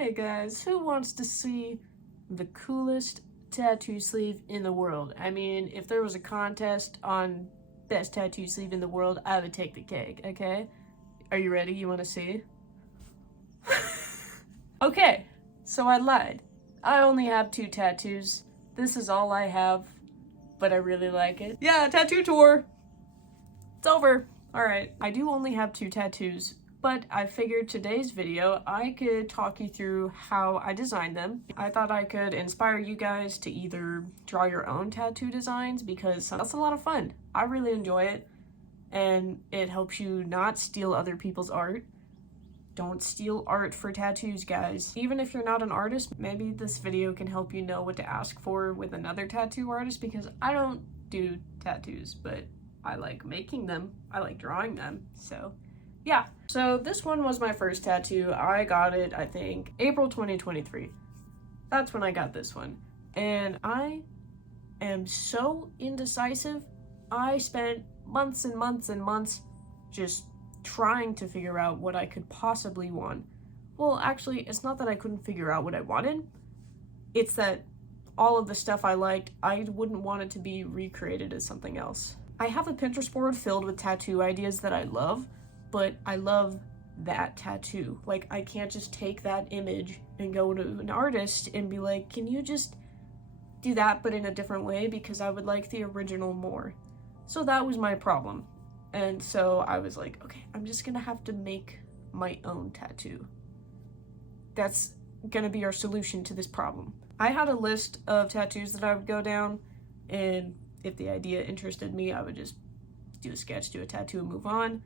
Hey guys, who wants to see the coolest tattoo sleeve in the world? I mean, if there was a contest on best tattoo sleeve in the world, I would take the cake, okay? Are you ready? You want to see? Okay, so I lied. I only have 2 tattoos. This is all I have, but I really like it. Yeah, tattoo tour! It's over. Alright, I do only have 2 tattoos, but I figured today's video I could talk you through how I designed them. I thought I could inspire you guys to either draw your own tattoo designs because that's a lot of fun. I really enjoy it, and it helps you not steal other people's art. Don't steal art for tattoos, guys. Even if you're not an artist, maybe this video can help you know what to ask for with another tattoo artist, because I don't do tattoos, but I like making them. I like drawing them, so yeah. So this one was my first tattoo. I got it, I think, April 2023. That's when I got this one. And I am so indecisive. I spent months and months and months just trying to figure out what I could possibly want. Well, actually, it's not that I couldn't figure out what I wanted. It's that all of the stuff I liked, I wouldn't want it to be recreated as something else. I have a Pinterest board filled with tattoo ideas that I love, but I love that tattoo. Like, I can't just take that image and go to an artist and be like, can you just do that but in a different way, because I would like the original more. So that was my problem. And so I was like, okay, I'm just gonna have to make my own tattoo. That's gonna be our solution to this problem. I had a list of tattoos that I would go down, and if the idea interested me, I would just do a sketch, do a tattoo, and move on.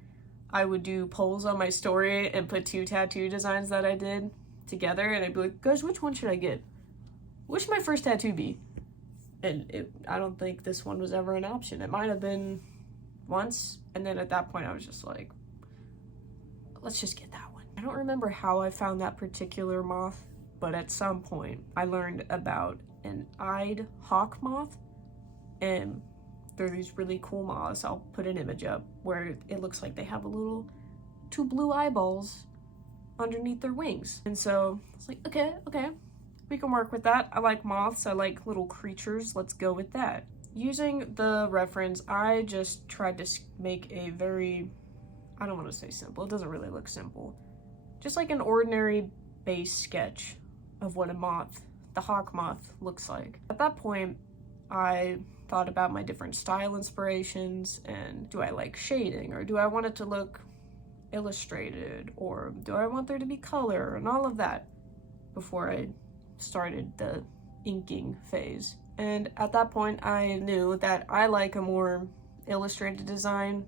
I would do polls on my story and put 2 tattoo designs that I did together, and I'd be like, guys, which one should I get? What should my first tattoo be? And I don't think this one was ever an option. It might have been once, and then at that point I was just like, let's just get that one. I don't remember how I found that particular moth, but at some point I learned about an eyed hawk moth, and they're these really cool moths. I'll put an image up where it looks like they have a little 2 blue eyeballs underneath their wings. And so I was like, okay, we can work with that. I like moths, I like little creatures, let's go with that. Using the reference, I just tried to make a very, I don't want to say simple, it doesn't really look simple, just like an ordinary base sketch of what a moth, the hawk moth, looks like. At that point, I thought about my different style inspirations, and do I like shading, or do I want it to look illustrated, or do I want there to be color, and all of that before I started the inking phase. And at that point, I knew that I like a more illustrated design.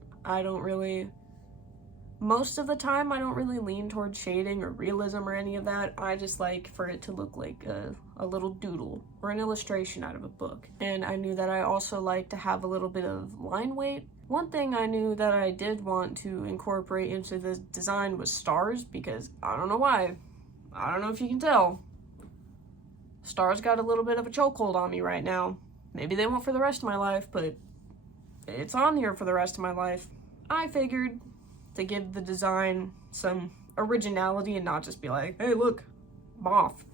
Most of the time, I don't really lean towards shading or realism or any of that. I just like for it to look like a little doodle or an illustration out of a book. And I knew that I also like to have a little bit of line weight. One thing I knew that I did want to incorporate into the design was stars, because I don't know why. I don't know if you can tell. Stars got a little bit of a chokehold on me right now. Maybe they won't for the rest of my life, but it's on here for the rest of my life. I figured to give the design some originality and not just be like, hey look, moth,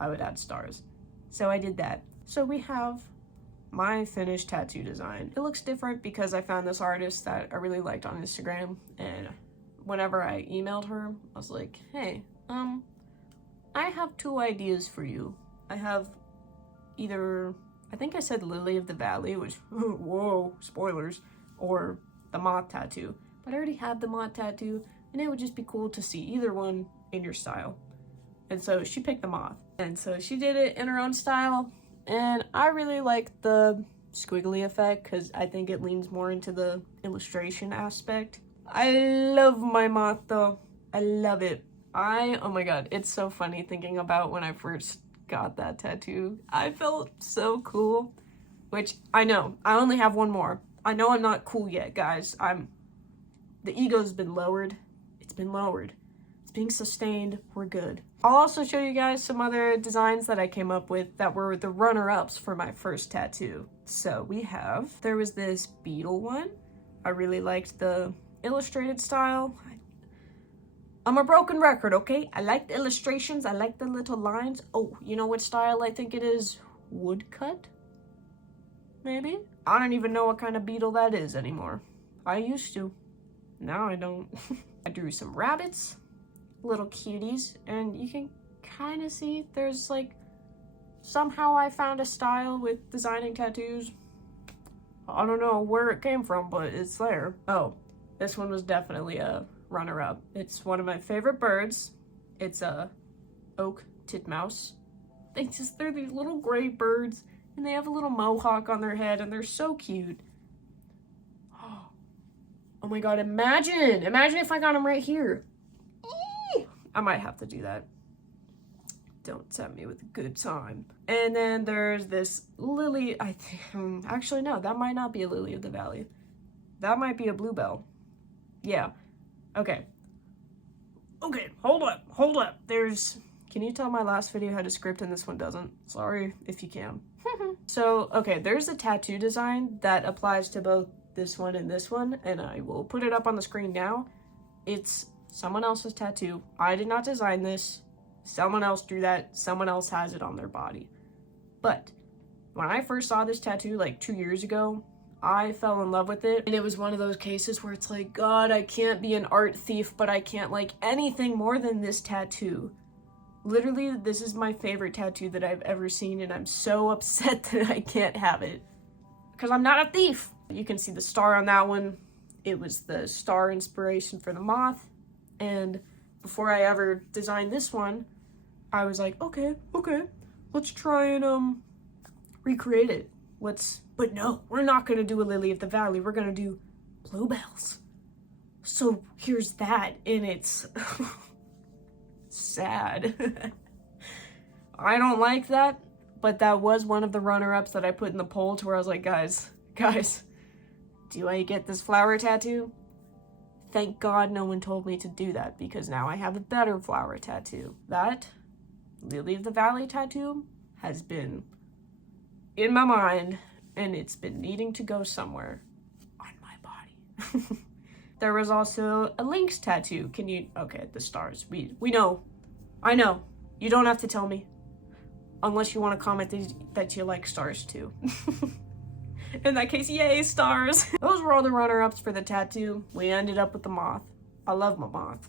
I would add stars. So I did that. So we have my finished tattoo design. It looks different because I found this artist that I really liked on Instagram, and whenever I emailed her, I was like, hey, I have 2 ideas for you. I have either, I think I said Lily of the Valley, which, whoa, spoilers, or the moth tattoo. But I already had the moth tattoo, and it would just be cool to see either one in your style. And so she picked the moth. And so she did it in her own style, and I really like the squiggly effect because I think it leans more into the illustration aspect. I love my moth though. I love it. Oh my god, it's so funny thinking about when I first got that tattoo. I felt so cool, which I know, I only have one more. I know I'm not cool yet, guys. The ego's been lowered. It's been lowered. It's being sustained. We're good. I'll also show you guys some other designs that I came up with that were the runner-ups for my first tattoo. So there was this beetle one. I really liked the illustrated style. I'm a broken record, okay? I like the illustrations. I like the little lines. Oh, you know what style I think it is? Woodcut? Maybe? I don't even know what kind of beetle that is anymore. I used to. Now I don't. I drew some rabbits, little cuties, and you can kind of see there's like, somehow I found a style with designing tattoos. I don't know where it came from, but it's there. Oh, this one was definitely a runner-up. It's one of my favorite birds. It's a oak titmouse. They're these little gray birds, and they have a little mohawk on their head, and they're so cute. Oh my god, imagine if I got them right here. I might have to do that. Don't tempt me with a good time. And then there's this lily, I think, actually no, that might not be a lily of the valley. That might be a bluebell. Yeah, okay. Okay, hold up. Can you tell my last video had a script and this one doesn't? Sorry if you can. So, okay, there's a tattoo design that applies to both this one and this one, and I will put it up on the screen now. It's someone else's tattoo. I did not design this. Someone else drew that. Someone else has it on their body. But when I first saw this tattoo like 2 years ago, I fell in love with it. And it was one of those cases where it's like, God, I can't be an art thief, but I can't like anything more than this tattoo. Literally, this is my favorite tattoo that I've ever seen, and I'm so upset that I can't have it. Because I'm not a thief! You can see the star on that one. It was the star inspiration for the moth. And before I ever designed this one, I was like, okay, let's try and recreate it. But no, we're not gonna do a lily of the valley. We're gonna do bluebells. So here's that, and it's sad. I don't like that, but that was one of the runner-ups that I put in the poll to where I was like, guys, do I get this flower tattoo? Thank God no one told me to do that, because now I have a better flower tattoo. That lily of the valley tattoo has been in my mind, and it's been needing to go somewhere on my body. There was also a lynx tattoo. Okay, the stars. We know. I know. You don't have to tell me. Unless you want to comment that you like stars too. In that case, yay, stars. Those were all the runner-ups for the tattoo. We ended up with the moth. I love my moth.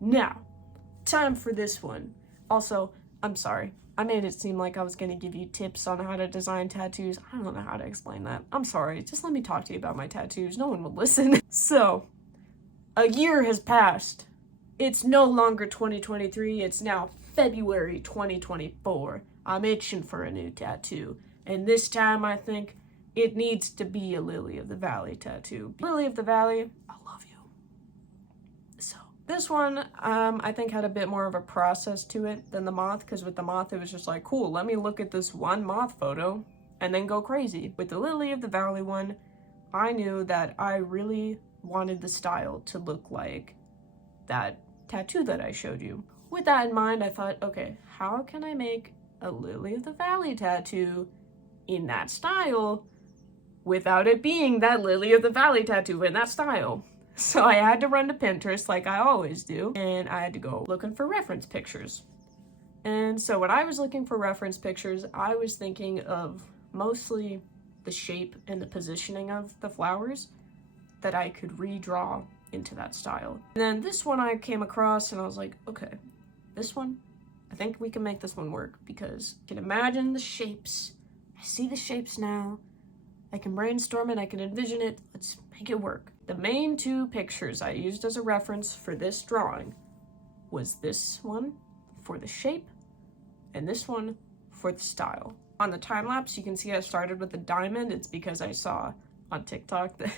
Now, time for this one. Also, I'm sorry. I made it seem like I was going to give you tips on how to design tattoos. I don't know how to explain that. I'm sorry. Just let me talk to you about my tattoos. No one will listen. So, a year has passed. It's no longer 2023. It's now February 2024. I'm itching for a new tattoo. And this time, I think it needs to be a lily of the valley tattoo. Lily of the valley, I love you. So, this one, I think had a bit more of a process to it than the moth, because with the moth, it was just like, cool, let me look at this one moth photo and then go crazy. With the lily of the valley one, I knew that I really wanted the style to look like that tattoo that I showed you. With that in mind, I thought, okay, how can I make a lily of the valley tattoo in that style without it being that lily of the valley tattoo in that style? So I had to run to Pinterest like I always do, and I had to go looking for reference pictures. And so when I was looking for reference pictures, I was thinking of mostly the shape and the positioning of the flowers that I could redraw into that style. And then this one I came across and I was like, okay, this one, I think we can make this one work, because I can imagine the shapes. I see the shapes now. I can brainstorm it, I can envision it. Let's make it work. The main two pictures I used as a reference for this drawing was this one for the shape and this one for the style. On the time lapse, you can see I started with a diamond. It's because I saw on TikTok that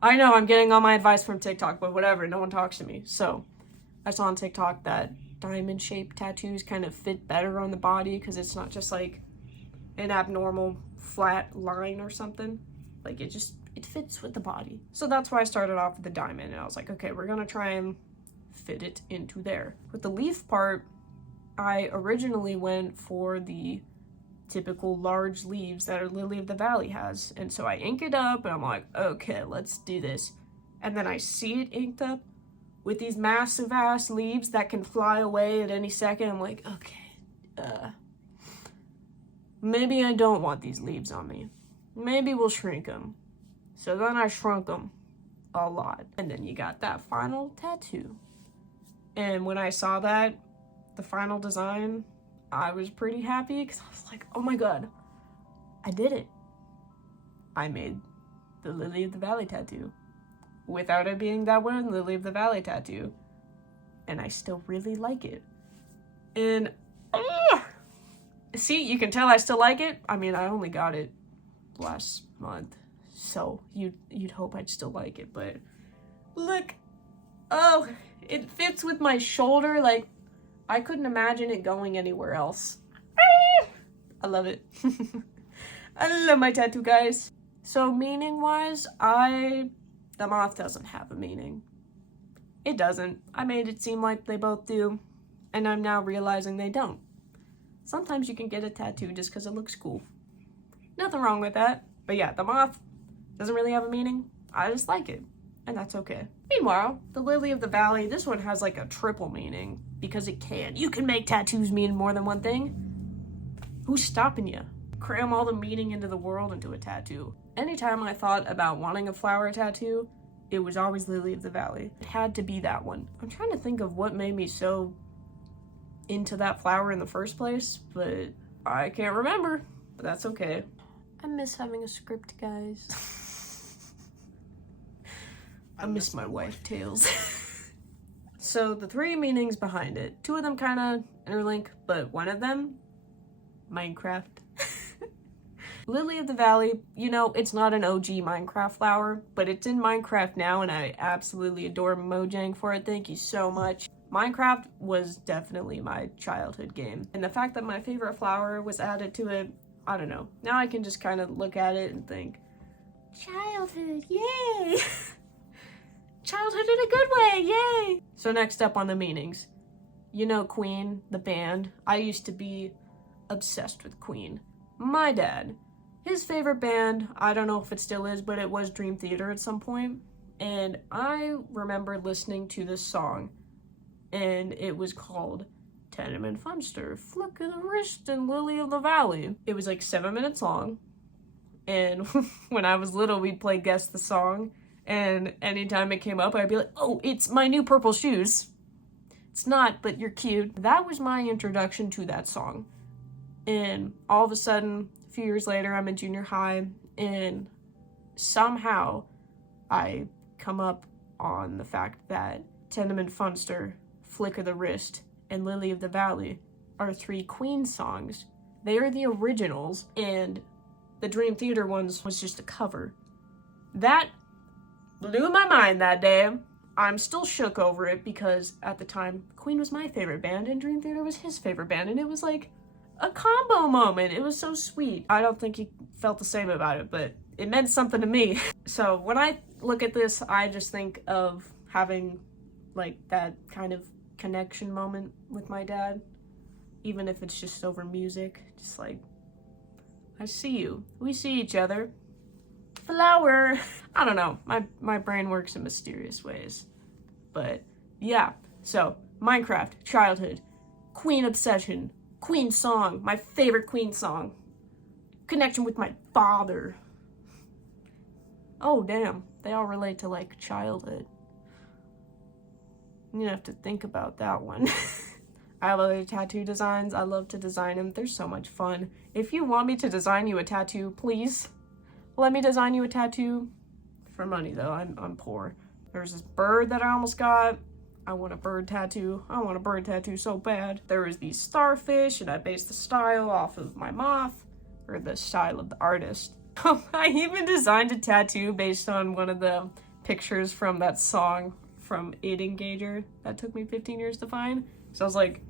I know I'm getting all my advice from TikTok, but whatever, no one talks to me. So I saw on TikTok that diamond shaped tattoos kind of fit better on the body, because it's not just like an abnormal flat line or something. Like it fits with the body. So that's why I started off with the diamond, and I was like, okay, we're gonna try and fit it into there. With the leaf part, I originally went for the typical large leaves that our lily of the valley has, and so I ink it up and I'm like, okay, let's do this. And then I see it inked up with these massive ass leaves that can fly away at any second. I'm like, okay, maybe I don't want these leaves on me. Maybe we'll shrink them. So then I shrunk them a lot. And then you got that final tattoo. And when I saw that, the final design, I was pretty happy because I was like, oh my god, I did it. I made the Lily of the Valley tattoo without it being that one Lily of the Valley tattoo. And I still really like it. And see, you can tell I still like it. I mean, I only got it last month, so you'd hope I'd still like it, but look, oh, it fits with my shoulder. Like, I couldn't imagine it going anywhere else. I love it. I love my tattoo, guys. So meaning wise, the moth doesn't have a meaning. It doesn't. I made it seem like they both do, and I'm now realizing they don't. Sometimes you can get a tattoo just because it looks cool. Nothing wrong with that. But yeah, the moth doesn't really have a meaning. I just like it, and that's okay. Meanwhile, the Lily of the Valley, this one has like a triple meaning because it can. You can make tattoos mean more than one thing. Who's stopping you? Cram all the meaning into the world into a tattoo. Anytime I thought about wanting a flower tattoo, it was always Lily of the Valley. It had to be that one. I'm trying to think of what made me so into that flower in the first place, but I can't remember. But that's okay. I miss having a script, guys. I miss my wife tales. So the three meanings behind it. Two of them kind of interlink, but one of them, Minecraft. Lily of the Valley, you know, it's not an OG Minecraft flower, but it's in Minecraft now, and I absolutely adore Mojang for it. Thank you so much. Minecraft was definitely my childhood game, and the fact that my favorite flower was added to it, I don't know. Now I can just kind of look at it and think, childhood, yay! Childhood in a good way, yay! So next up on the meanings. You know Queen, the band. I used to be obsessed with Queen. My dad, his favorite band, I don't know if it still is, but it was Dream Theater at some point. And I remember listening to this song, and it was called Tenement Funster, Flick of the Wrist and Lily of the Valley. It was like 7 minutes long, and when I was little, we'd play Guess the Song, and anytime it came up, I'd be like, oh, it's my new purple shoes. It's not, but you're cute. That was my introduction to that song. And all of a sudden, a few years later, I'm in junior high, and somehow I come up on the fact that Tenement Funster, Flick of the Wrist, and Lily of the Valley are 3 Queen songs. They are the originals, and the Dream Theater ones was just a cover. That blew my mind that day. I'm still shook over it because at the time, Queen was my favorite band, and Dream Theater was his favorite band, and it was like a combo moment. It was so sweet. I don't think he felt the same about it, but it meant something to me. So when I look at this, I just think of having like that kind of connection moment with my dad, even if it's just over music. Just like, I see you. We see each other. Flower. I don't know. My brain works in mysterious ways. But yeah. So Minecraft, childhood, Queen obsession, Queen song, my favorite Queen song, connection with my father. Oh damn, they all relate to like childhood. You have to think about that one. I have other tattoo designs. I love to design them. They're so much fun. If you want me to design you a tattoo, please let me design you a tattoo. For money though, I'm poor. There's this bird that I almost got. I want a bird tattoo. I want a bird tattoo so bad. There was these starfish, and I based the style off of my moth, or the style of the artist. I even designed a tattoo based on one of the pictures from that song from It Engager that took me 15 years to find. So I was like,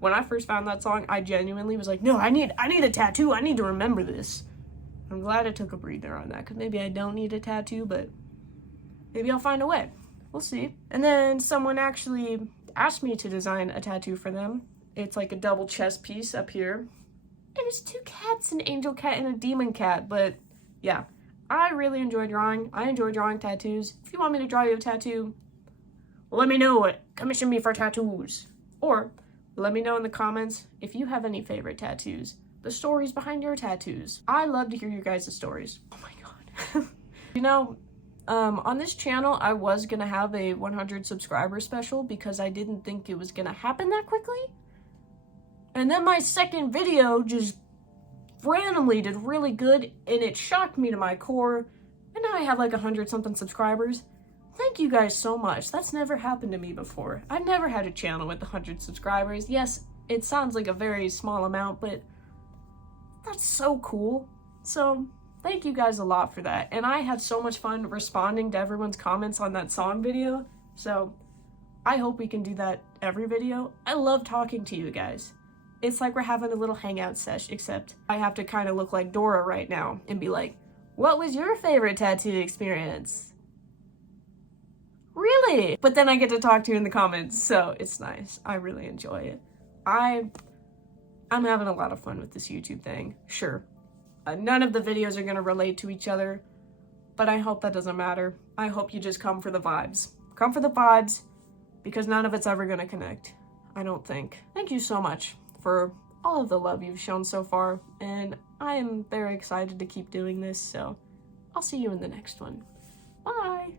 when I first found that song, I genuinely was like, no, I need a tattoo. I need to remember this. I'm glad I took a breather on that, because maybe I don't need a tattoo, but maybe I'll find a way. We'll see. And then someone actually asked me to design a tattoo for them. It's like a double chest piece up here. And it's 2 cats, an angel cat and a demon cat. But yeah, I really enjoy drawing. I enjoy drawing tattoos. If you want me to draw you a tattoo, let me know it. Commission me for tattoos. Or let me know in the comments if you have any favorite tattoos. The stories behind your tattoos. I love to hear your guys' stories. Oh my god. You know, on this channel, I was gonna have a 100 subscriber special because I didn't think it was gonna happen that quickly. And then my second video just randomly did really good, and it shocked me to my core. And now I have like 100 something subscribers. Thank you guys so much. That's never happened to me before. I've never had a channel with 100 subscribers. Yes, it sounds like a very small amount, but that's so cool. So thank you guys a lot for that. And I had so much fun responding to everyone's comments on that song video. So I hope we can do that every video. I love talking to you guys. It's like we're having a little hangout sesh, except I have to kind of look like Dora right now and be like, what was your favorite tattoo experience? Really? But then I get to talk to you in the comments, so it's nice. I really enjoy it. I'm having a lot of fun with this YouTube thing. Sure, none of the videos are gonna relate to each other, but I hope that doesn't matter. I hope you just come for the vibes. Come for the vibes, because none of it's ever gonna connect. I don't think. Thank you so much for all of the love you've shown so far, and I am very excited to keep doing this, so I'll see you in the next one. Bye!